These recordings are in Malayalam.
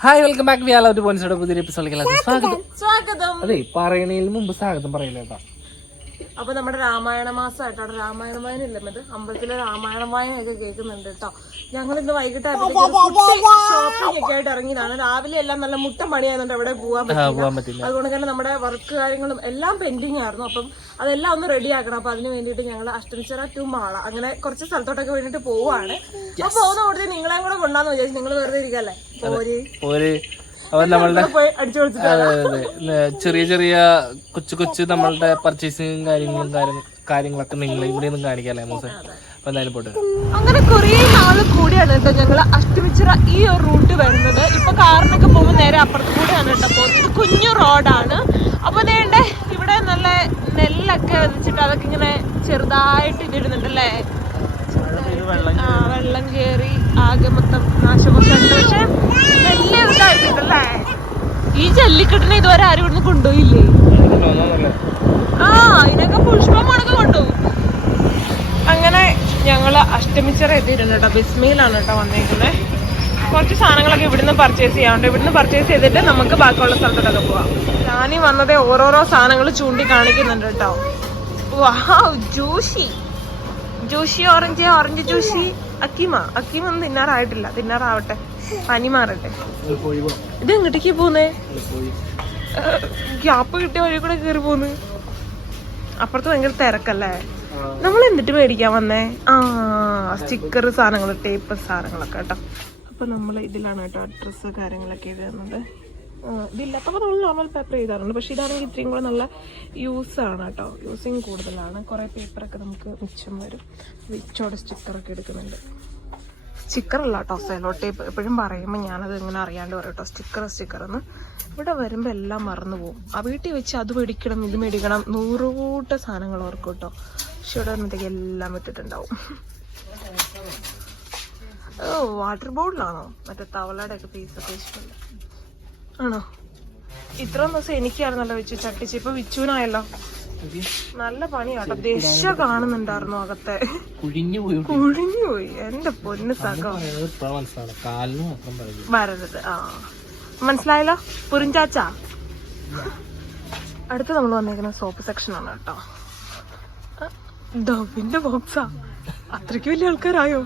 ഹായ് വെൽക്കം ബാക്ക് വിയാല ഒരു പോലീസോടെ പുതിയ എപ്പിസോഡിലേക്ക് സ്വാഗതം. സ്വാഗതം അതെ പറയണതിന് മുമ്പ് സ്വാഗതം പറയില്ല കേട്ടോ അപ്പൊ നമ്മുടെ രാമായണ മാസമായിട്ട് അവിടെ രാമായണ വായന ഇല്ലേ മറ്റേ? അമ്പലത്തിലെ രാമായണ വായനയൊക്കെ കേൾക്കുന്നുണ്ട് കേട്ടോ. ഞങ്ങൾ ഇന്ന് വൈകിട്ട് ഷോപ്പിംഗ് ഒക്കെ ആയിട്ട് ഇറങ്ങിയതാണ്. രാവിലെ എല്ലാം നല്ല മുട്ടം പണിയായതുകൊണ്ട് അവിടെ പോകാൻ ആ, പറ്റില്ല പോകാൻ പറ്റില്ല അതുകൊണ്ട് തന്നെ നമ്മുടെ വർക്ക് കാര്യങ്ങളും എല്ലാം പെൻഡിങ് ആയിരുന്നു. അപ്പം അതെല്ലാം ഒന്ന് റെഡി ആക്കണം. അപ്പൊ അതിന് വേണ്ടിയിട്ട് ഞങ്ങൾ അഷ്ടമിച്ചറ ടു മാള. അങ്ങനെ കുറച്ച് സ്ഥലത്തോട്ടൊക്കെ വേണ്ടിട്ട് പോവാണ്. അപ്പൊ പോകുന്ന കൂടുതൽ നിങ്ങളെയും കൂടെ കൊണ്ടാന്ന് വിചാരിച്ചു നിങ്ങൾ വെറുതെ ഇരിക്കല്ലേ? പോര്. അവൻ നമ്മളുടെ. ചെറിയ ചെറിയ കൊച്ചു കൊച്ചു നമ്മളുടെ പർച്ചേസിങ്ങും കാര്യങ്ങളും കാര്യങ്ങളൊക്കെ നിങ്ങൾ ഇവിടെ നിന്നും കാണിക്കാല്ലേ മൂസ? അപ്പൊ എന്തായാലും പോട്ടെ. അങ്ങനെ കുറേ നാൾ കൂടിയാണ് കേട്ടോ ഞങ്ങൾ അഷ്ടമിച്ചിറ ഈ ഒരു റൂട്ട് വരുന്നത്. ഇപ്പൊ കാറിനൊക്കെ പോകുമ്പോൾ നേരെ അപ്പുറത്ത് കൂടിയാണ് കേട്ടോ പോകുന്നത്. കുഞ്ഞു റോഡാണ്. അപ്പൊ നേണ്ടേ ഇവിടെ നല്ല നെല്ലൊക്കെ വെച്ചിട്ട് അതൊക്കെ ഇങ്ങനെ ചെറുതായിട്ട് ഇതിടുന്നുണ്ട് അല്ലേ? ആ വെള്ളം കേറി. ആകെ മൊത്തം നാശമൊക്കെയുണ്ട് പക്ഷെ വലിയ ഇതായിട്ടുണ്ടല്ലേ ഈ ജല്ലിക്കെട്ടിനെ ഇതുവരെ ആരും ഇവിടുന്ന് കൊണ്ടുപോയില്ലേ? ആ ഇതിനൊക്കെ പുഷ്പമാണൊക്കെ കൊണ്ടുപോകും അങ്ങനെ ഞങ്ങൾ അഷ്ടമിച്ചറ എത്തിയിട്ടുണ്ട് കേട്ടോ. ബിസ്മിയിലാണ് കേട്ടോ വന്നേക്കുന്നത് കുറച്ച് സാധനങ്ങളൊക്കെ ഇവിടുന്ന് പർച്ചേസ് ചെയ്യാറുണ്ട് ഇവിടുന്ന് പർച്ചേസ് ചെയ്തിട്ട് നമുക്ക് ബാക്കിയുള്ള സ്ഥലത്തോട്ടൊക്കെ പോവാം. ഞാനീ വന്നതേ ഓരോരോ സാധനങ്ങൾ ചൂണ്ടി കാണിക്കുന്നുണ്ട് കേട്ടോ. വാ ജ്യൂഷി ജ്യൂഷി ഓറഞ്ച് ഓറഞ്ച് ജൂഷി. അക്കീമ അക്കീമ ഒന്നും തിന്നാറായിട്ടില്ല. തിന്നാറാവട്ടെ. പനി മാറട്ടെ. ഇത് എങ്ങോട്ടേക്ക് പോന്നേ ഗ്യാപ്പ് കിട്ടിയ വഴി കൂടെ കയറി പോന്ന് അപ്പുറത്ത് ഭയങ്കര തിരക്കല്ലേ? നമ്മൾ എന്നിട്ട് മേടിക്കാൻ വന്നേ? ആ സ്റ്റിക്കർ സാധനങ്ങൾ ടേപ്പ് സാധനങ്ങളൊക്കെ കേട്ടോ. അപ്പൊ നമ്മൾ ഇതിലാണ് കേട്ടോ അഡ്രസ്സ് കാര്യങ്ങളൊക്കെ എഴുതുന്നത് ഇതില്ലാത്തപ്പോൾ നമ്മൾ നോർമൽ പേപ്പർ ചെയ്താറുണ്ട് പക്ഷേ ഇതാണെങ്കിൽ ഇത്രയും കൂടെ നല്ല യൂസാണ് കേട്ടോ. യൂസിങ് കൂടുതലാണ്. കുറേ പേപ്പറൊക്കെ നമുക്ക് മിച്ചം വരും. വിച്ചോടെ സ്റ്റിക്കറൊക്കെ എടുക്കുന്നുണ്ട്. സ്റ്റിക്കറല്ല കേട്ടോ സെലോ ടേപ്പ് എപ്പോഴും പറയുമ്പോൾ ഞാനത് ഇങ്ങനെ അറിയാണ്ട് പറയും കേട്ടോ. സ്റ്റിക്കർ സ്റ്റിക്കർ എന്ന്. ഇവിടെ വരുമ്പോൾ എല്ലാം മറന്നു പോകും. ആ വീട്ടിൽ വെച്ച് അത് മേടിക്കണം ഇത് മേടിക്കണം നൂറുകൂട്ട സാധനങ്ങൾ ഓർക്കും കേട്ടോ. പക്ഷെ ഇവിടെ വരുമ്പോഴത്തേക്ക് എല്ലാം വിട്ടിട്ടുണ്ടാവും. ഓ വാട്ടർ ബോട്ടിലാണോ മറ്റേ തവളയുടെ ഒക്കെ പീസൊക്കെ ഇഷ്ടമല്ല ആണോ? ഇത്രയും ദിവസം എനിക്കായിരുന്നല്ലോ വിച്ചു ചട്ടിച്ച്. ഇപ്പൊ വിച്ചുവിനായല്ലോ. നല്ല പണിയാട്ടോ ദശ കാണുന്നുണ്ടായിരുന്നു അകത്തെ. കുഴിഞ്ഞു പോയി. കുഴിഞ്ഞു പോയി. എന്റെ പൊന്ന് സഖം വരരുത്. ആ. മനസ്സിലായല്ലോ? പുരിഞ്ചാച്ച അടുത്ത് നമ്മൾ വന്നേക്കുന്ന സോപ്പ് സെക്ഷൻ ആണ് കേട്ടോ. ഡബിന്റെ ബോക്സാ അത്രയ്ക്ക് വലിയ ആൾക്കാരായോ?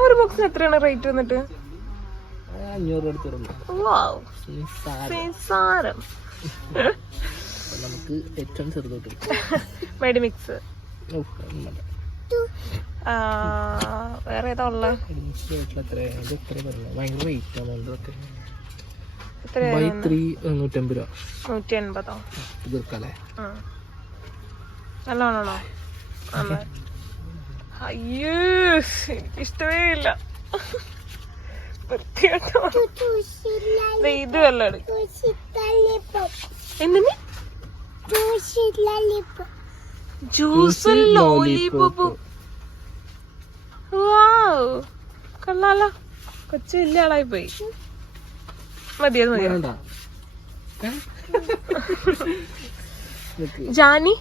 ഒരു ബോക്സിന് എത്രയാണ് റേറ്റ് വന്നിട്ട്? അഞ്ഞൂറ് വരുന്നു നിസ്സാരം നമുക്ക് ഏറ്റവും ചെറുതോട്ട് മെഡി മിക്സ് വേറെ ഏതാ ഉള്ള? ഭയങ്കര റേറ്റ് ആണ് ഇതൊക്കെ എത്ര ബൈ ത്രീ നൂറ്റമ്പത് രൂപ. നൂറ്റി എൺപതോ തീർക്കാല്ലേ ആ. നല്ലോണാണോ? ആണോ? അയ്യോ എനിക്കിഷ്ടമേ ഇല്ല. വൃത്തികെട്ടോ. ഇത് വല്ല എന്തിന് ജ്യൂസ് ലോലിപോപ്പും വാവ് കൊള്ളാലോ. കൊച്ചു വലിയ ആളായി പോയി മതിയത് മതിയോ? വേണ്ട. ജാനി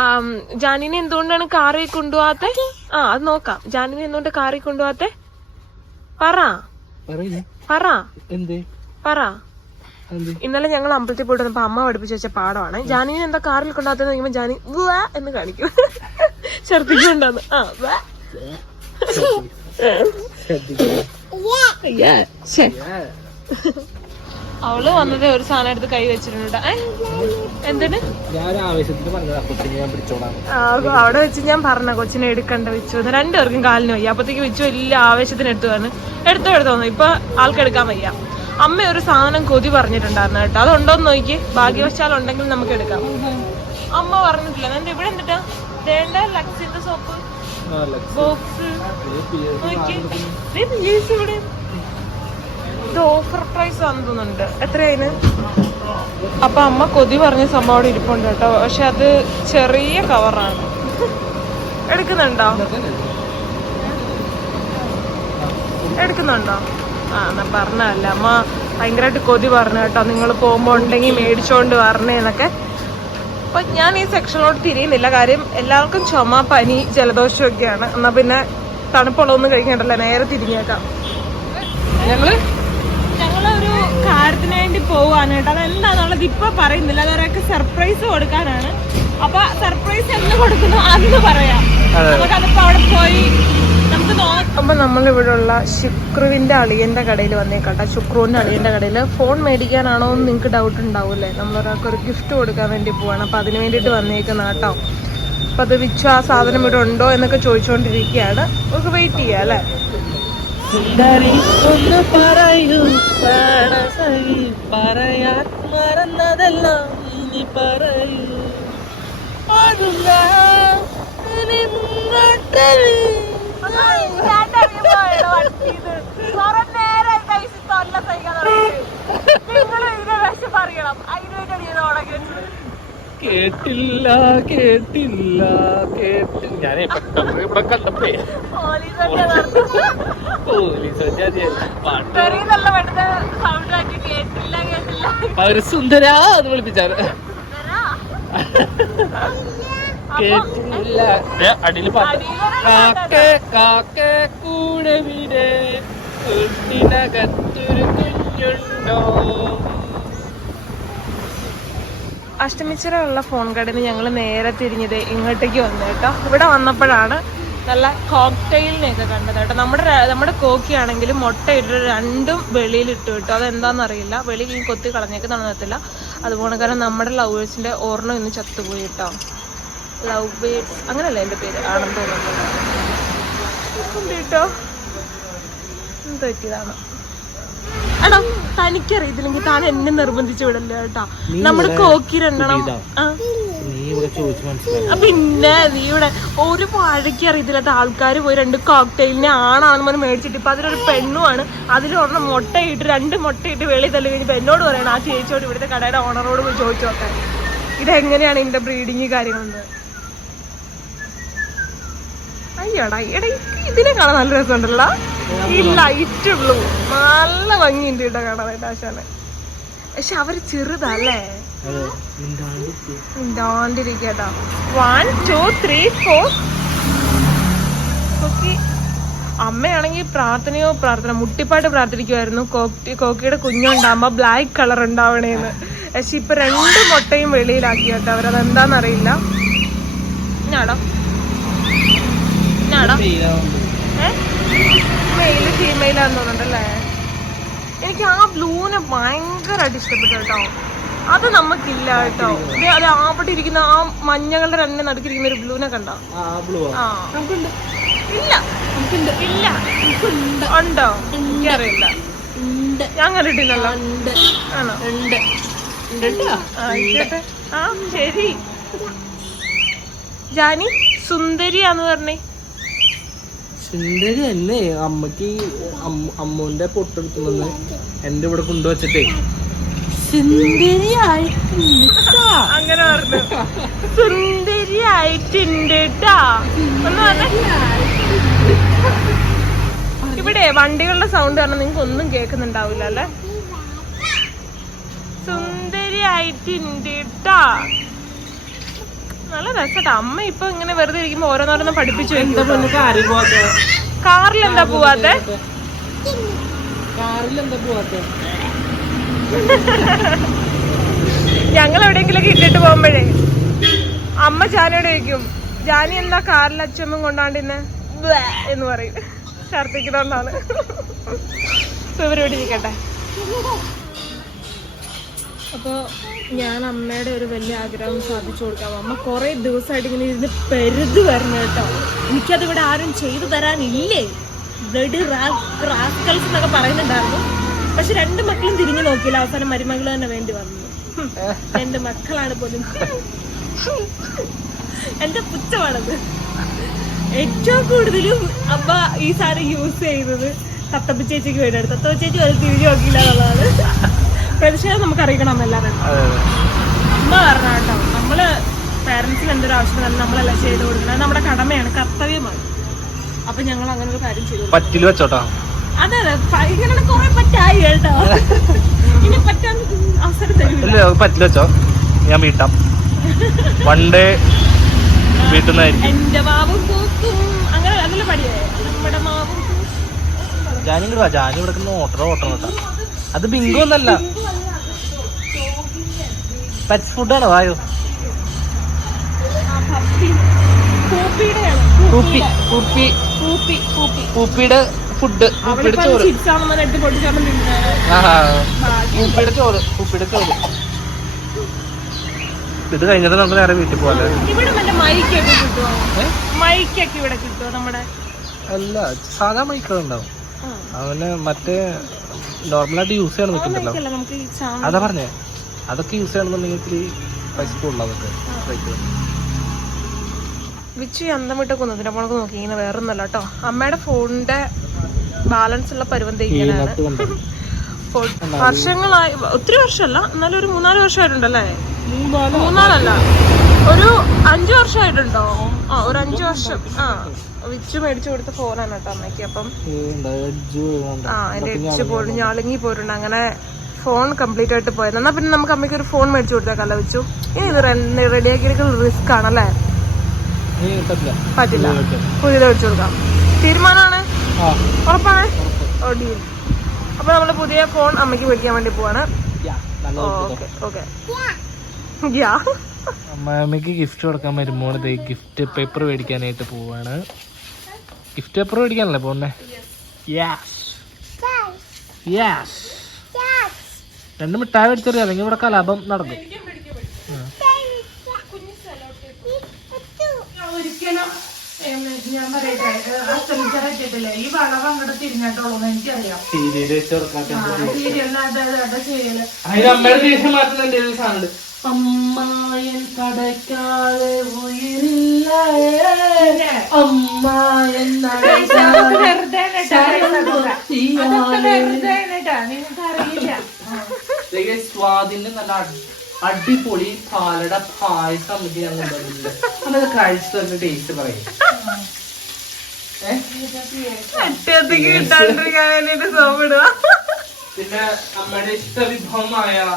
ആം, ജാനിനെ എന്തുകൊണ്ടാണ് കാറിൽ കൊണ്ടുപോകാത്തെ ആ അത് നോക്കാം. ജാനിനെ എന്തുകൊണ്ട് കാറിൽ കൊണ്ടുപോകാത്തെ പറ. പറ. എന്ത്? പറ. ഇന്നലെ ഞങ്ങൾ അമ്പലത്തിൽ പോയിട്ട് വന്നപ്പോ അമ്മ പഠിപ്പിച്ച വെച്ച പാടമാണ് ജാനിനെ എന്താ കാറിൽ കൊണ്ടാകുന്ന കഴിയുമ്പോ ജാനി വാ എന്ന് കാണിക്കും. ഛർദിക്കുണ്ടാന്ന് ആ വാ ശ്ശെ. അവൾ വന്നത് ഒരു സാധനം എടുത്ത് കൈ വെച്ചിട്ടുണ്ട്? എന്തിന്? അവിടെ വെച്ച് ഞാൻ പറഞ്ഞ കൊച്ചിനെ എടുക്കണ്ട വെച്ചു രണ്ടുപേർക്കും കാലിന് വയ്യ. അപ്പത്തേക്ക് വെച്ചു വലിയ ആവേശത്തിന് എടുത്തു വന്ന് എടുത്തോ എടുത്തോന്നു ഇപ്പൊ ആൾക്കെടുക്കാൻ വയ്യ. അമ്മ ഒരു സാധനം കൊതി പറഞ്ഞിട്ടുണ്ടായിരുന്നു കേട്ടോ. അതുണ്ടോന്ന് നോക്കി. ഭാഗ്യവശാൽ ഉണ്ടെങ്കിൽ നമുക്ക് എടുക്കാം. അമ്മ പറഞ്ഞിട്ടില്ല. എന്റെ ഇവിടെ എന്തിട്ടാ? വേണ്ട ലക്സിന്റെ സോപ്പ് ബോക്സ് ഇവിടെ. ഇത് ഓഫർ പ്രൈസ് ആണെന്ന് തോന്നുന്നുണ്ട്. എത്രയായിന്? അപ്പൊ അമ്മ കൊതി പറഞ്ഞ സംഭവം അവിടെ ഇരിപ്പുണ്ട് കേട്ടോ. പക്ഷെ അത് ചെറിയ കവറാണ് എടുക്കുന്നുണ്ടോ? എടുക്കുന്നുണ്ടോ? ആ എന്നാ പറഞ്ഞല്ല അമ്മ ഭയങ്കരമായിട്ട് കൊതി പറഞ്ഞു കേട്ടോ. നിങ്ങൾ പോകുമ്പോ ഉണ്ടെങ്കിൽ മേടിച്ചോണ്ട് വരണേന്നൊക്കെ അപ്പൊ ഞാൻ ഈ സെക്ഷനോട് തിരിയുന്നില്ല. കാര്യം എല്ലാവർക്കും ചുമ പനി ജലദോഷമൊക്കെയാണ്. എന്നാ പിന്നെ തണുപ്പുള്ളതൊന്നും കഴിക്കണ്ടല്ലോ. നേരെ തിരിഞ്ഞേക്കാം. ഞങ്ങൾ ഞങ്ങളൊരു പോവാണ് കേട്ടോ. അതെന്താന്നുള്ളത് ഇപ്പൊ പറയുന്നില്ല. അതൊരാൾക്ക് സർപ്രൈസ് കൊടുക്കാനാണ്. അപ്പൊ സർപ്രൈസ് എന്ന് കൊടുക്കുന്നു അന്ന് പറയാം. നമുക്ക് നമുക്കതിപ്പോ അവിടെ പോയി നമുക്ക് അപ്പൊ നമ്മളിവിടുള്ള ശുക്രുവിന്റെ അളിയന്റെ കടയിൽ വന്നേക്കാട്ടോ. ശുക്രുവിന്റെ അളിയന്റെ കടയിൽ ഫോൺ മേടിക്കാനാണോ എന്ന് നിങ്ങൾക്ക് ഡൗട്ട് ഉണ്ടാവൂലേ നമ്മളൊരാൾക്ക് ഒരു ഗിഫ്റ്റ് കൊടുക്കാൻ വേണ്ടി പോവാണ്. അപ്പൊ അതിന് വേണ്ടിയിട്ട് വന്നേക്കുന്ന കേട്ടോ അപ്പൊ അത് വിച്ചു ആ സാധനം ഇവിടെ ഉണ്ടോ എന്നൊക്കെ ചോദിച്ചുകൊണ്ടിരിക്കുകയാണ് നമുക്ക് വെയിറ്റ് ചെയ്യാം അല്ലേ? ഒന്ന് പറയൂ. പ്രാണസഖി പറയാൻ മറന്നതെല്ലാം ഇനി പറയൂ. ഓടുക ഇനി മുന്നോട്ട് കേട്ടില്ല കേട്ടില്ല കേട്ടില്ല. ഞാനേ പെട്ടെന്ന് ഇവിടെ കണ്ടപ്പേ പോലീസ് അവർ സുന്ദരാ എന്ന് വിളിപ്പിച്ചാറ് കേട്ടില്ല. അടിയിൽ കാക്കേ കാക്കേ കൂടെ വിടേ. കൂട്ടിനകത്തൊരു കുഞ്ഞുണ്ടോ? അഷ്ടമിച്ചിലുള്ള ഫോൺ കടയിൽ ഞങ്ങൾ നേരെ തിരിഞ്ഞത് ഇങ്ങോട്ടേക്ക് വന്നു കേട്ടോ. ഇവിടെ വന്നപ്പോഴാണ് നല്ല കോക്ടെയിലിനെയൊക്കെ കണ്ടത് കേട്ടോ. നമ്മുടെ നമ്മുടെ കോക്കിയാണെങ്കിലും മുട്ടയിട്ട് രണ്ടും വെളിയിൽ ഇട്ടു കിട്ടും. അതെന്താണെന്ന് അറിയില്ല വെളിയിൽ ഈ കൊത്തി കളഞ്ഞേക്ക് നടന്നത്തില്ല അതുപോലെ കാരണം നമ്മുടെ ലവേഴ്സിന്റെ ഓർണം ഇന്ന് ചത്തുപോയി കേട്ടോ. ലവ് ബേഡ്സ് അങ്ങനല്ലേ എന്റെ പേര്? ആണെന്ന് തോന്നുന്നു. കേട്ടോ എന്ത് പറ്റിയതാണ് എടാ തനിക്കറിയത്തില്ലെങ്കിൽ താൻ എന്നെ നിർബന്ധിച്ചു വിടല്ലോ കേട്ടാ. നമ്മൾ കോക്കി രണ്ടെണ്ണം നീ ഇവിടെ ചോദിച്ചു മനസ്സിലായി ആ, പിന്നെ നീ ഇവിടെ ഒരു വാഴയ്ക്ക് അറിയത്തില്ലാത്ത ആൾക്കാർ പോയി രണ്ട് കോക്ടെയിലിനെ ആണാണെന്ന് പറഞ്ഞ് മേടിച്ചിട്ട് ഇപ്പൊ അതിലൊരു പെണ്ണുമാണ് അതിലൊരെണ്ണം മുട്ടയിട്ട് രണ്ട് മുട്ടയിട്ട് വെളി തള്ളി കഴിഞ്ഞപ്പോ എന്നോട് പറയണം ആ ചേച്ചിയോട് ഇവിടുത്തെ കടയുടെ ഓണറോട് പോയി ചോദിച്ചു നോക്കാൻ ഇതെങ്ങനെയാണ് ഇതിന്റെ ബ്രീഡിങ് കാര്യങ്ങളെന്ന്? അയ്യോടാ എടാ ഇതിനെ കാണാൻ നല്ല രസമുണ്ടല്ലോ ഈ ലൈറ്റ് ബ്ലൂ നല്ല ഭംഗിയുണ്ട് കേട്ടോ കാണാനായിട്ട് ആശാനെ. പക്ഷെ അവർ ചെറുതല്ലേ? ഇണ്ടാണ്ടിരിക്കട്ടോ വൺ ടു ത്രീ ഫോർ കോക്കി അമ്മയാണെങ്കിൽ പ്രാർത്ഥനയോ പ്രാർത്ഥന മുട്ടിപ്പാട്ട് പ്രാർത്ഥിക്കുമായിരുന്നു കോക്കി കോക്കിയുടെ കുഞ്ഞുണ്ടാകുമ്പോ ബ്ലാക്ക് കളർ ഉണ്ടാവണേന്ന്. പക്ഷെ ഇപ്പൊ രണ്ട് മുട്ടയും വെളിയിലാക്കി കേട്ടോ. അവരത് എന്താന്നറിയില്ല ഞാടോ ഞാടോ മെയിൽ ഫീമെയിലാന്ന് തോന്നുന്നുണ്ടല്ലേ എനിക്ക് ആ ബ്ലൂനെ ഭയങ്കരമായിട്ട് ഇഷ്ടപ്പെട്ടു കേട്ടോ. അത് നമുക്കില്ല കേട്ടോ. അത് അവിടെ ഇരിക്കുന്ന ആ മഞ്ഞകളുടെ തന്നെ നടുക്കിരിക്കുന്ന ഒരു ബ്ലൂനെ കണ്ട? ആ ബ്ലൂ ആ. ഇല്ല. ഇല്ല. ഉണ്ടോ? എനിക്കറിയില്ല. ഞാൻ കണ്ടിട്ടില്ലല്ലോ. ആണോ? ആ ശരി. ജാനി സുന്ദരിയാന്ന് പറഞ്ഞേ. സുന്ദരി തന്നെ അമ്മയ്ക്ക് അമ്മൂന്റെ പൊട്ടെടുത്തുനിന്ന് എന്റെ ഇവിടെ കൊണ്ടുവച്ചിട്ടേ അങ്ങനെ പറഞ്ഞു സുന്ദരി ആയിട്ടുണ്ട് ട്ടാ. ഒന്ന് പറഞ്ഞേ. ഇവിടെ വണ്ടികളുടെ സൗണ്ട് കാരണം നിങ്ങൾക്ക് ഒന്നും കേൾക്കുന്നുണ്ടാവില്ല അല്ലെ സുന്ദരി ആയിട്ടുണ്ട് ട്ടാ. നല്ല രസട്ടാ. അമ്മ ഇപ്പൊ ഇങ്ങനെ വെറുതെ ഇരിക്കുമ്പോ ഓരോന്നോരോന്ന് പഠിപ്പിച്ചു കാറിൽ എന്താ പോവാത്തെ? ഞങ്ങൾ എവിടെയെങ്കിലൊക്കെ ഇട്ടിട്ട് പോകുമ്പോഴേ അമ്മ ജാനിയോട് ചോദിക്കും ജാനി എന്താ കാറിൽ അച്ഛമ്മ കൊണ്ടാണ്ടിന്ന് എന്ന് പറയും. ഛർദിക്കുന്നോണ്ടാണ് ഇവരോട് ഇരിക്കട്ടെ. അപ്പൊ ഞാൻ അമ്മയുടെ ഒരു വലിയ ആഗ്രഹം സാധിച്ചു കൊടുക്കാം. അമ്മ കുറേ ദിവസമായിട്ട് ഇങ്ങനെ ഇരുന്ന് പെരുത് വരണം കേട്ടോ. എനിക്കത് ഇവിടെ ആരും ചെയ്തു തരാനില്ലേ? ബ്ലഡ് റാസ്കൽസ് എന്നൊക്കെ പറയുന്നുണ്ടായിരുന്നു. പക്ഷെ രണ്ട് മക്കളും തിരിഞ്ഞു നോക്കിയില്ല. അവസാനം മരുമകൾ തന്നെ വേണ്ടി വന്നു. എന്റെ മക്കളാണ് പോലും. എന്റെ പുച്ഛമാണത്. ഏറ്റവും കൂടുതലും അമ്മ ഈ സാധനം യൂസ് ചെയ്യുന്നത് തത്തപ്പ ചേച്ചിക്ക് വേണ്ടിയാണ്. തത്തപ്പ ചേച്ചി വരെ തിരിഞ്ഞു നോക്കിയില്ല എന്നുള്ളതാണ്. പ്രതിഷേധം നമുക്ക് അറിയിക്കണം എല്ലാവരും. അമ്മ പറഞ്ഞ കേട്ടോ നമ്മൾ പാരന്റ്സിന് എന്തൊരു ആവശ്യം തന്നെ നമ്മളല്ല ചെയ്ത് കൊടുക്കണം. നമ്മുടെ കടമയാണ് കർത്തവ്യമാണ്. അപ്പൊ ഞങ്ങൾ അങ്ങനെ ഒരു കാര്യം ചെയ്തു പറ്റില്ല വെച്ചോട്ടോ? അതെ അതെ. ഇങ്ങനെ കൊറേ പറ്റായി കേട്ടോ. ഇനി പറ്റാൻ അവസരം തരില്ല പറ്റില്ല വെച്ചോ. ഞാൻ വീട്ടാം. വൺ ഡേ വീട്ടിൽ നിന്നായിരിക്കും. എന്റെ മാവും അങ്ങനെ നല്ല പടിയേ നമ്മുടെ മാവും. ജാനി ഇവിടെ ഓട്ടറ കേട്ടാ. അത് ബിങ്കോ ഒന്നല്ല പെറ്റ്സ് ഫുഡാണോ വായോ. ഉപ്പിയുടെ ഫുഡ് ഉപ്പിയുടെ ചോറ്. ഉപ്പിയുടെ ചോറ് ഉപ്പിയുടെ ചോറ്. ഇത് കഴിഞ്ഞിട്ട് നമുക്ക് നേരെ വീട്ടിൽ പോകാല്ലേ അല്ല സാധാ മൈക്കുകൾ ഉണ്ടാവും. അവന് മറ്റേ നോർമലായിട്ട് യൂസ് ചെയ്യാൻ നിൽക്കുന്നുണ്ടല്ലോ അതാ പറഞ്ഞേ. അതൊക്കെ യൂസ് ചെയ്യണമെന്നുണ്ടെങ്കിൽ ഇത്തിരി പൈസ കൂടുതൽ അതൊക്കെ. വിച്ചു അന്തം വിട്ട് കുന്നതിന്റെ മുളക് നോക്കി ഇങ്ങനെ വേറെ ഒന്നല്ല കേട്ടോ. അമ്മയുടെ ഫോണിന്റെ ബാലൻസ് ഉള്ള പരുവം തേക്കാനാണ് വർഷങ്ങളായി ഒത്തിരി വർഷമല്ല എന്നാലും ഒരു മൂന്നാൽ വർഷമായിട്ടുണ്ടല്ലേ? മൂന്നാലല്ല. ഒരു അഞ്ചു വർഷമായിട്ടുണ്ടോ? ആ ഒരു അഞ്ചു വർഷം. ആ. വിച്ചു മേടിച്ചു കൊടുത്ത ഫോണാണ് കേട്ടോ അമ്മയ്ക്ക്. അപ്പം ആ എന്റെ എച്ച് പോലും ഞളുങ്ങി പോയിട്ടുണ്ട്. അങ്ങനെ ഫോൺ കംപ്ലീറ്റ് ആയിട്ട് പോയത്. എന്നാ പിന്നെ നമുക്ക് അമ്മയ്ക്ക് ഒരു ഫോൺ മേടിച്ചു കൊടുത്തേക്കല്ല വെച്ചു. ഇനി ഇത് റെഡിയാക്കിയെടുക്കൽ റിസ്ക് ആണല്ലേ? പറ്റില്ല. പുതിയത് മേടിച്ചു കൊടുക്കാം. തീരുമാനമാണ് ഉറപ്പാണ്? ഓ ഡീൽ അപ്പൊ നമ്മൾ പുതിയ ഫോൺ അമ്മയ്ക്ക് മേടിക്കാൻ വേണ്ടി പോവാണ്. ഓക്കെ അമ്മാമ്മക്ക് ഗിഫ്റ്റ് കൊടുക്കാൻ വരുമ്പോൾ ഗിഫ്റ്റ് പേപ്പർ മേടിക്കാനായിട്ട് പോവാണ്. ഗിഫ്റ്റ് പേപ്പർ മേടിക്കാനല്ലേ പോന്നെ യെസ് യെസ് രണ്ട് മിഠായി മേടിച്ചറിയാം? അല്ലെങ്കിൽ ഇവിടെ കലാപം നടക്കും ഒരിക്കലും ഞാൻ പറയട്ടെ ഈ വളവ് അങ്ങോട്ട് തിരിഞ്ഞിട്ടുള്ളൂ എനിക്കറിയാം. സീരിയൽ അമ്മായൻ കടക്കാതെ ഉയരില്ല. അമ്മായൻ സ്വാദിന്റെ നല്ല അടിപൊളി പാലട പായസം ഞാൻ കൊണ്ടുവന്നിട്ടുണ്ട്. അതൊക്കെ കഴിച്ചിട്ട് ടേസ്റ്റ് പറയും. പിന്നെ നമ്മുടെ ഇഷ്ട വേണ്ടിട്ട്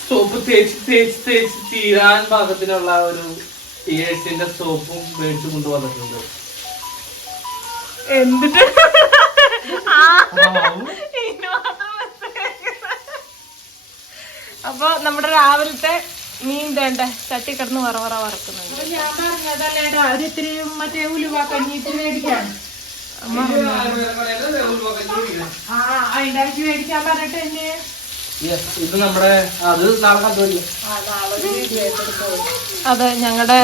സോപ്പ് തേച്ച് തേച്ച് തേച്ച് തീരാൻ പാകത്തിനുള്ള ഒരു പിയേഴ്സിന്റെ സോപ്പും മേടിച്ചു കൊണ്ടുവന്നിട്ടുണ്ട് എന്നിട്ട് അപ്പൊ നമ്മുടെ രാവിലത്തെ മീൻ വേണ്ട ചട്ടി കിടന്ന് വറവറ വറ വറക്കുന്നുണ്ട് ഞാൻ പറഞ്ഞതല്ലേടാ ഒരിത്തിരി മറ്റേ ഉലുവ കഞ്ഞിട്ട് മേടിക്കാൻ ആ അതിന്റെ അടിച്ച് മേടിക്കാൻ പറഞ്ഞിട്ട് തന്നെ Yes, ഇത് നമ്മുടെ അത് നാളെ കണ്ടുപിടിക്കും. അതെ ഞങ്ങളുടെ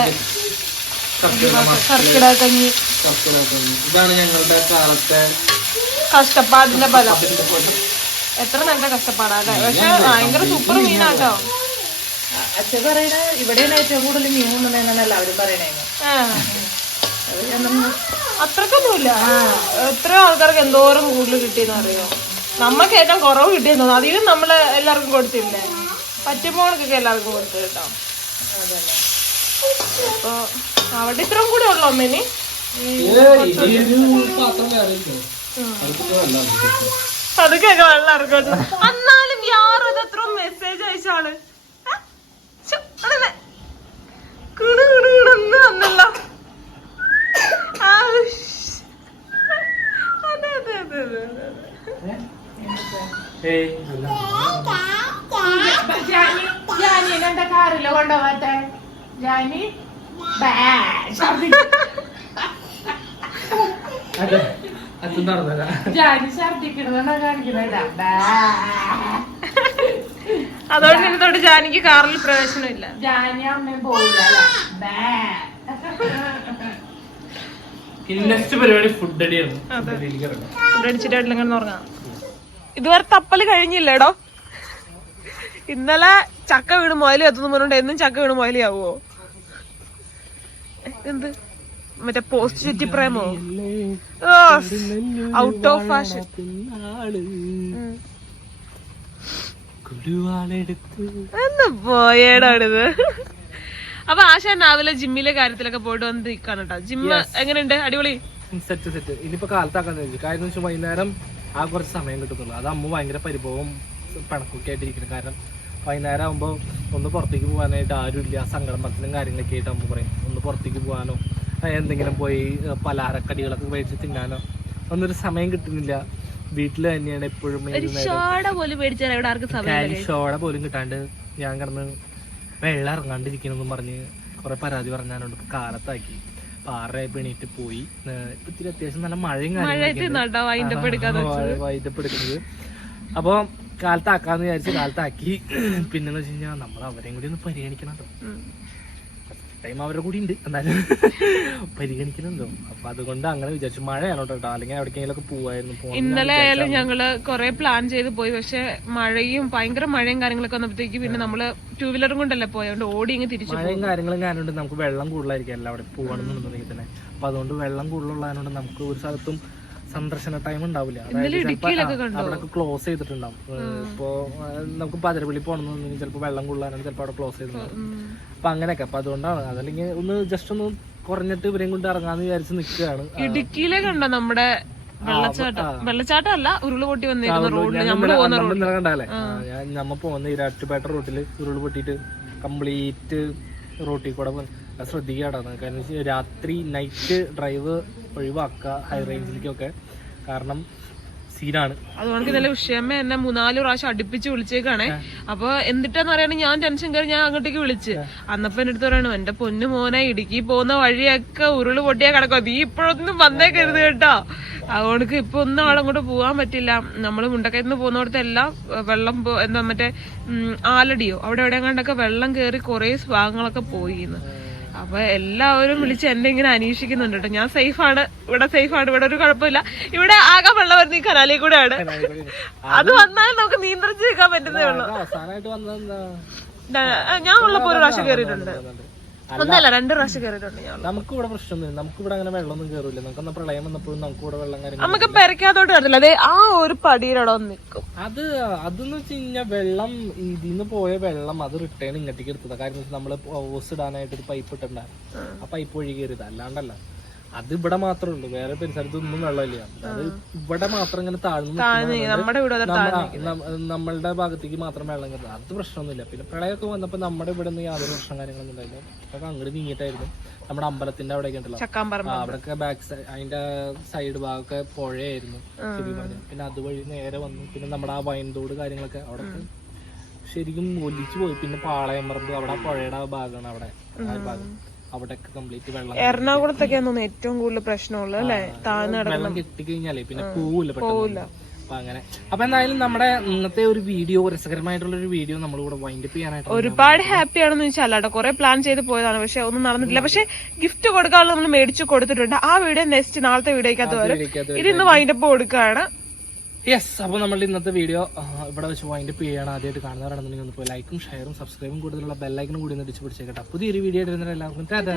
കർക്കിടക കഞ്ഞി ഇതാണ് ഞങ്ങളുടെ കാലത്തെ കഷ്ടപ്പാടിന്റെ ഫലം. എത്ര നല്ല കഷ്ടപ്പാടാ അല്ലേ? പക്ഷെ ഭയങ്കര സൂപ്പർ മീനാട്ടോ അച്ഛൻ പറയണ ഇവിടെയാണ് ഏറ്റവും കൂടുതൽ മീൻ കൊണ്ടുവന്നെന്നാണ് എല്ലാവരും പറയണേ ആ. അത്രക്കൊന്നുമില്ല. എത്ര ആൾക്കാർക്ക് എന്തോരം കൂടുതൽ കിട്ടിയെന്ന് അറിയോ? നമ്മക്ക് ഏറ്റവും കുറവ് കിട്ടിയെന്നു അധികം നമ്മൾ എല്ലാവർക്കും കൊടുത്തില്ലേ? പറ്റുമ്പോഴൊക്കെ എല്ലാവർക്കും കൊടുത്തു കേട്ടോ. അപ്പൊ അവിടെ ഇത്രയും കൂടെ ഉള്ളു അമ്മേനി? അതൊക്കെ വെള്ളം ഇറക്കട്ടെ എന്നാലും എത്ര മെസ്സേജ് അയച്ചാണ് ഏ? ശ്ശോ, അടനെ. കിണു കിണു കിണുന്ന് വന്നല്ലോ ആ, ഉഷ്. അതെ അതെ അതെ അതെ അതെ, അതെ ഏയ്, അല്ല. ജാനി ജാനി എന്റെ കാറിൽ കൊണ്ടുപോകട്ടെ ജാനി ഇന്നത്തോട് ജാനിക്ക് കാറിൽ പ്രവേശനമില്ല ജാനി അമ്മയും പോയില്ല നെക്സ്റ്റ് പരിപാടി ഫുഡ് അടിയാണ്. ഫുഡ് അടിച്ചിട്ട് ഉറങ്ങാം. ഇതുവരെ തപ്പൽ കഴിഞ്ഞില്ലേടോ? ഇന്നലെ ചക്ക വീണ് മുതലി എത്തുന്നു പറഞ്ഞോണ്ട് എന്നും ചക്ക വീണ് മുതലി ആവുമോ എന്ത്? മറ്റേ പോസ്റ്റ് ചുറ്റി പ്രേമോ? ഔട്ട് ഓഫ് ഫാഷൻ എന്ന് പോയേടാണിത്. അപ്പൊ ആശ രാവിലെ ജിമ്മിലെ കാര്യത്തിലൊക്കെ പോയിട്ട് വന്ന് നിൽക്കാണ് കേട്ടോ. ജിമ്മ് എങ്ങനെയുണ്ട്? അടിപൊളി? സെറ്റ് സെറ്റ് ഇനിയിപ്പോ കാലത്താക്കാൻ കഴിഞ്ഞു കാര്യം വൈകുന്നേരം ആ കുറച്ച് സമയം കിട്ടത്തുള്ളൂ. അത് അമ്മ ഭയങ്കര പരിഭവം പിണക്കൊക്കെ ആയിട്ടിരിക്കുന്നത് കാരണം വൈകുന്നേരം ആകുമ്പോൾ ഒന്ന് പുറത്തേക്ക് പോകാനായിട്ട് ആരുമില്ല. സങ്കടമത്തിനും കാര്യങ്ങളൊക്കെ ആയിട്ട് അമ്മ പറയും. ഒന്ന് പുറത്തേക്ക് പോകാനോ എന്തെങ്കിലും പോയി പലഹാരക്കടികളൊക്കെ മേടിച്ച് തിന്നാനോ ഒന്നൊരു സമയം കിട്ടുന്നില്ല. വീട്ടിൽ തന്നെയാണ് എപ്പോഴും ഷോട പോലും കിട്ടാണ്ട് ഞാൻ കിടന്ന് വെള്ളം ഇറങ്ങാണ്ടിരിക്കണമെന്നും പറഞ്ഞ് കുറെ പരാതി പറഞ്ഞാലുണ്ട് ഇപ്പൊ കാലത്താക്കി. ആറരയായപ്പോ എണീറ്റ് പോയി ഇപ്പൊ ഇത്തിരി അത്യാവശ്യം നല്ല മഴയും വൈദ്യപ്പെടുക്കുന്നത് അപ്പൊ കാലത്താക്കാന്ന് വിചാരിച്ച് കാലത്താക്കി. പിന്നെന്ന് വെച്ച് കഴിഞ്ഞാൽ നമ്മൾ അവരെയും കൂടി ഒന്ന് പരിഗണിക്കണം കേട്ടോ. ടൈം അവരുടെ കൂടി ഉണ്ട് എന്നാലും പരിഗണിക്കുന്നുണ്ടോ. അപ്പൊ അതുകൊണ്ട് അങ്ങനെ വിചാരിച്ചു. മഴയാണോ കേട്ടോ? അല്ലെങ്കിൽ എവിടേക്കെങ്കിലും ഒക്കെ പോവായിരുന്നു ഇന്നലെ ആയാലും ഞങ്ങൾ കൊറേ പ്ലാൻ ചെയ്ത് പോയി. പക്ഷെ മഴയും ഭയങ്കര മഴയും കാര്യങ്ങളൊക്കെ വന്നപ്പോഴത്തേക്ക് പിന്നെ നമ്മൾ ടൂ വീലറും കൊണ്ടല്ലേ പോയോണ്ട് ഓടി ഇങ്ങ് തിരിച്ചു മഴയും കാര്യങ്ങളും കാരണം നമുക്ക് വെള്ളം കൂടുതലായിരിക്കും. അല്ല അവിടെ പോകണമെന്നുണ്ടെങ്കിൽ തന്നെ. അപ്പൊ അതുകൊണ്ട് വെള്ളം കൂടുതലുള്ളതുകൊണ്ട് നമുക്ക് ഒരു സ്ഥലത്തും സന്ദർശന ടൈം ഉണ്ടാവില്ല. അവിടെ അവിടെയൊക്കെ ക്ലോസ് ചെയ്തിട്ടുണ്ടാവും. ഇപ്പോ നമുക്ക് പതിരപ്പള്ളി പോകണമെന്നുണ്ടെങ്കിൽ ചിലപ്പോൾ വെള്ളം കൊള്ളാനാണ് ചിലപ്പോൾ അവിടെ ക്ലോസ് ചെയ്തിട്ടുണ്ടാവും അപ്പൊ അങ്ങനെയൊക്കെ. അപ്പൊ അതുകൊണ്ടാണ്. അതല്ലെങ്കിൽ ഒന്ന് ജസ്റ്റ് ഒന്ന് കുറഞ്ഞിട്ട് ഇവരെയും കൊണ്ട് ഇറങ്ങാന്ന് വിചാരിച്ച് നിൽക്കുകയാണ്. ഇടുക്കിയിലെ കണ്ടോ നമ്മുടെ വെള്ളച്ചാട്ടം? വെള്ളച്ചാട്ടം അല്ല ഉരുൾ പൊട്ടി വന്നിരുന്ന പോകുന്ന ഇന്നലെ കണ്ടാലേ നമ്മ പോകുന്ന ഇരാറ്റുപേട്ട റൂട്ടിൽ ഉരുൾ പൊട്ടിയിട്ട് കംപ്ലീറ്റ് റോട്ടിൽ കൂടെ ശ്രദ്ധിക്കാടാ കാരണം രാത്രി നൈറ്റ് ഡ്രൈവ് ഒഴിവാക്കുക ഹൈ റേഞ്ചിലേക്കൊക്കെ കാരണം സീനാണ് അതുകൊണ്ട് ഇന്നലെ ഉഷയമ്മ എന്നെ മൂന്നാൽ പ്രാവശ്യം അടുപ്പിച്ച് വിളിച്ചേക്കാണേ. അപ്പൊ എന്നിട്ടാന്ന് പറയണേ ഞാൻ ടെൻഷൻ കയറി ഞാൻ അങ്ങോട്ടേക്ക് വിളിച്ച്. അന്നപ്പോ എന്റെ അടുത്ത് പറയണു എന്റെ പൊന്നു മോനെ ഇടുക്കി പോകുന്ന വഴിയൊക്കെ ഉരുൾ പൊട്ടിയാ കിടക്കും നീ ഇപ്പോഴൊന്നും വന്നേക്കരുത് കേട്ടോ. അതുകൊണ്ട് ഇപ്പൊ ഒന്നും ആളങ്ങോട്ട് പോകാൻ പറ്റില്ല. നമ്മൾ മുണ്ടക്കയത്ത് പോകുന്നിടത്ത് എല്ലാം വെള്ളം എന്താ മറ്റേ ആലടിയോ? അവിടെ എവിടെ കണ്ടൊക്കെ വെള്ളം കയറി കുറെ ഭാഗങ്ങളൊക്കെ പോയിന്ന് അപ്പൊ എല്ലാവരും വിളിച്ച് എന്നെ ഇങ്ങനെ അന്വേഷിക്കുന്നുണ്ട് കേട്ടോ ഞാൻ സേഫ് ആണ് ഇവിടെ സേഫ് ആണ് ഇവിടെ ഒരു കുഴപ്പമില്ല. ഇവിടെ ആകെ വെള്ളം വരുന്ന ഈ കനാലിൽ കൂടെയാണ്. അത് വന്നാൽ നമുക്ക് നിയന്ത്രിച്ച് നിൽക്കാൻ പറ്റുന്നേ ഉള്ളൂ. ഞാൻ ഉള്ളപ്പോ ഒരു പ്രാവശ്യം കയറിയിട്ടുണ്ട്. ഒന്നല്ല രണ്ട് പ്രാവശ്യം കയറിയിട്ടുണ്ട് ഞാൻ നമുക്ക് ഇവിടെ പ്രശ്നമൊന്നും നമുക്ക് ഇവിടെ അങ്ങനെ വെള്ളമൊന്നും കയറില്ല നമുക്ക് പ്രളയം വന്നപ്പോഴും നമുക്ക് ഇവിടെ വെള്ളം കാര്യങ്ങൾ നമുക്ക് പെരക്കാത്തോട്ട് കയറത്തില്ല അതെ ആ ഒരു ഒന്ന് നിൽക്കും. അത് അതെന്ന് വെച്ച് കഴിഞ്ഞാൽ വെള്ളം ഇതിന്ന് പോയ വെള്ളം അത് റിട്ടേൺ ഇങ്ങോട്ടേക്ക് എടുത്തതാ. കാര്യം നമ്മൾ നമ്മൾ ഓസ് ഇടാനായിട്ട് ഒരു പൈപ്പ് ഇട്ടുണ്ടായിരുന്നു ആ പൈപ്പ് വഴി കയറിയത് അല്ലാണ്ടല്ല. അത് ഇവിടെ മാത്രമേ ഉള്ളൂ. വേറെ പരിസരത്ത് ഒന്നും വെള്ളമില്ല. അത് ഇവിടെ മാത്രം ഇങ്ങനെ താഴ്ന്നു നമ്മളുടെ ഭാഗത്തേക്ക് മാത്രം വെള്ളം കയറുന്നത്. അത് പ്രശ്നമൊന്നുമില്ല. പിന്നെ പ്രളയമൊക്കെ വന്നപ്പോൾ നമ്മുടെ ഇവിടെ നിന്ന് യാതൊരു പ്രശ്നം കാര്യങ്ങളൊന്നും ഉണ്ടായില്ല. അതൊക്കെ അങ്ങോട്ട് നീങ്ങിയിട്ടായിരുന്നു. നമ്മുടെ അമ്പലത്തിന്റെ അവിടെയൊക്കെ ഉണ്ടല്ലോ. അവിടെയൊക്കെ ബാക്ക് സൈഡ് അതിന്റെ സൈഡ് ഭാഗമൊക്കെ പുഴയായിരുന്നു പിന്നെ അതുവഴി നേരെ വന്നു. പിന്നെ നമ്മുടെ ആ വൈൻതോട് കാര്യങ്ങളൊക്കെ അവിടെ ശരിക്കും ഒലിച്ചു പോയി. പിന്നെ പാളയം പറമ്പ് അവിടെ പുഴയുടെ ഭാഗമാണ് അവിടെ ആ ഭാഗം. അവിടെയൊക്കെ കംപ്ലീറ്റ് വെള്ളം എറണാകുളത്തൊക്കെ ഏറ്റവും കൂടുതൽ പ്രശ്നമുള്ളത് അല്ലെ? താഴ്ന്നു വെള്ളം കെട്ടിക്കഴിഞ്ഞാലേ പിന്നെ പോവില്ല പോവില്ല അപ്പൊ അങ്ങനെ. അപ്പൊ എന്തായാലും നമ്മുടെ ഇന്നത്തെ ഒരു വീഡിയോ രസകരമായിട്ടുള്ള ഒരു വീഡിയോ നമ്മൾ നമ്മളിവിടെ വൈൻഡ് അപ്പ് ചെയ്യാനായിട്ട് ഒരുപാട് ഹാപ്പി ആണെന്ന് വെച്ചാൽ അല്ലാട്ടോ കുറെ പ്ലാൻ ചെയ്ത് പോയതാണ് പക്ഷെ ഒന്നും നടന്നിട്ടില്ല. പക്ഷെ ഗിഫ്റ്റ് കൊടുക്കാനുള്ള നമ്മൾ മേടിച്ചു കൊടുത്തിട്ടുണ്ട്. ആ വീഡിയോ നെക്സ്റ്റ് നാളത്തെ വീഡിയോക്കകത്ത് വരും. ഇത് ഇന്ന് വൈൻഡപ്പ് കൊടുക്കുകയാണ്. യെസ് അപ്പോൾ നമ്മളുടെ ഇന്നത്തെ വീഡിയോ ഇവിടെ വെച്ച് വൈൻഡ് അപ്പ് ചെയ്യണം ആദ്യമായിട്ട് കാണുന്നവരാണെന്നുണ്ടെങ്കിൽ ഒന്ന് പോയി ലൈക്കും ഷെയറും സബ്സ്ക്രൈബും കൂടുതലുള്ള ബെല്ലൈക്കനും കൂടി ഒന്ന് അടിച്ചു പിടിച്ചേക്കട്ടെ പുതിയൊരു വീഡിയോ ആയിട്ട് ടാറ്റാ.